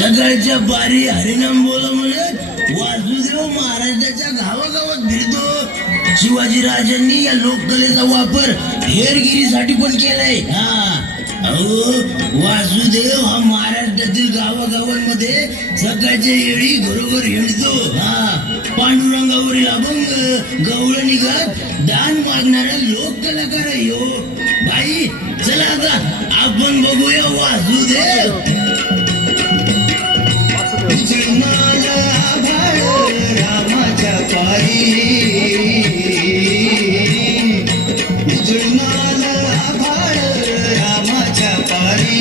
सकाळच्या बारी हरिनाम बोला म्हणत वासुदेव महाराजाच्या गावागावात फिरतो. शिवाजी राजांनी या लोककलेचा वापर हेरगिरीसाठी पण केलाय. अहो वासुदेव हा महाराष्ट्रातील गावागावांमध्ये सकाळच्या वेळी घरोघर हिंडतो. पांडुरंगावरील अभंग गवळण निघत दान मागणारा लोककलाकार आहे हो. बाई चला आता आपण बघूया वासुदेव. रामाच्या पायी उजळणाल आभाळ रामाच्या पायी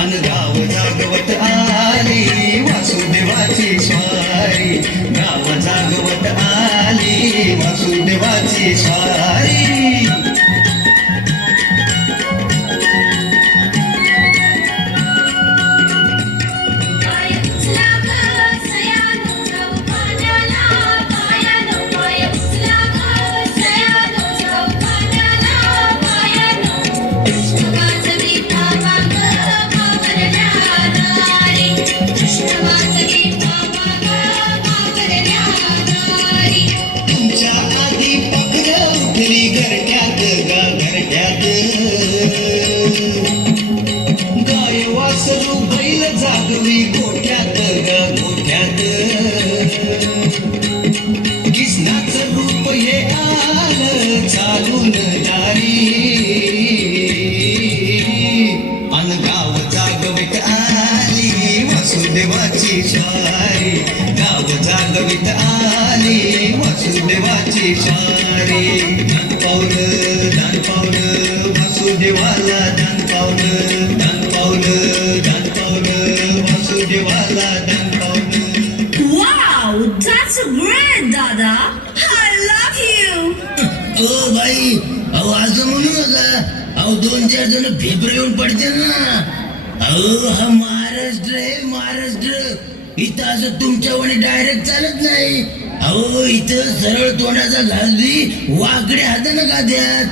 अन गाव जागवत आली वासुदेवाची स्वारी. गाव जागवत आली वासुदेवाची स्वारी. जागवी गोठ्यात गोठ्यात कृष्णाचं रूप हे आलं चालून दारी. अन गाव जागवित आली वासुदेवाची स्वारी. गाव जागवित आली वासुदेवाची स्वारी. दान पावलं वासुदेवाला दान पावलं. दान पावलं दान पावलं वासुदेवाला दान पावलं. Wow, that's great, Dada. I love you. O by अहो असं म्हणू नका. अहो 2-4 जण फेफर येऊन पडते ना. अहो हा महाराष्ट्र आहे महाराष्ट्र. इथं असं तुमच्यावाने डायरेक्ट चालत नाही. अहो इथं सरळ तोंडाचा घास बी वाकड्या हातानं खात्यात.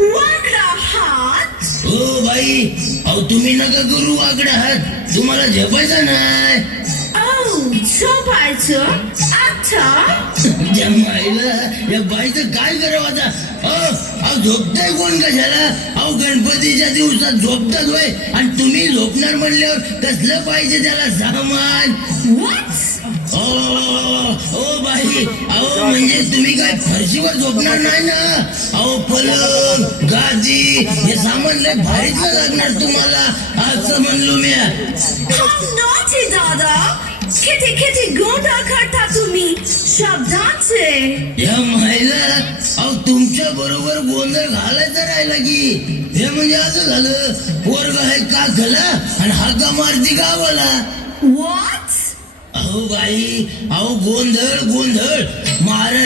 वाकडा हात. हो बाई अहो तुम्ही नका करू वाकडा हात. तुम्हाला झेपायचा नाही. झोपायचं आता. जमायला या बाईचं काय करावं आता. अहो झोपताय कोण कशाला. अहो गणपतीच्या दिवसात झोपतात होय आणि तुम्ही झोपणार म्हणल्यावर कसलं पाहिजे त्याला सामान. ओ बाई अहो म्हणजे तुम्ही काय फरशीवर झोपणार नाही ना. अहो पलंग गादी हे सामान लय भारीच लागणार तुम्हाला असं म्हणलो मी. नॉटी दादा. किती किती गोंधळ करता तुम्ही शब्दांचे. या महिला अहो तुमच्या बरोबर गोंधळ घालायचा राहिला की. हे म्हणजे असं झालं पोरग आहे काखला आणि हाका मारती गावाला. What? अहो बाई अहो गोंधळ गोंधळ महाराज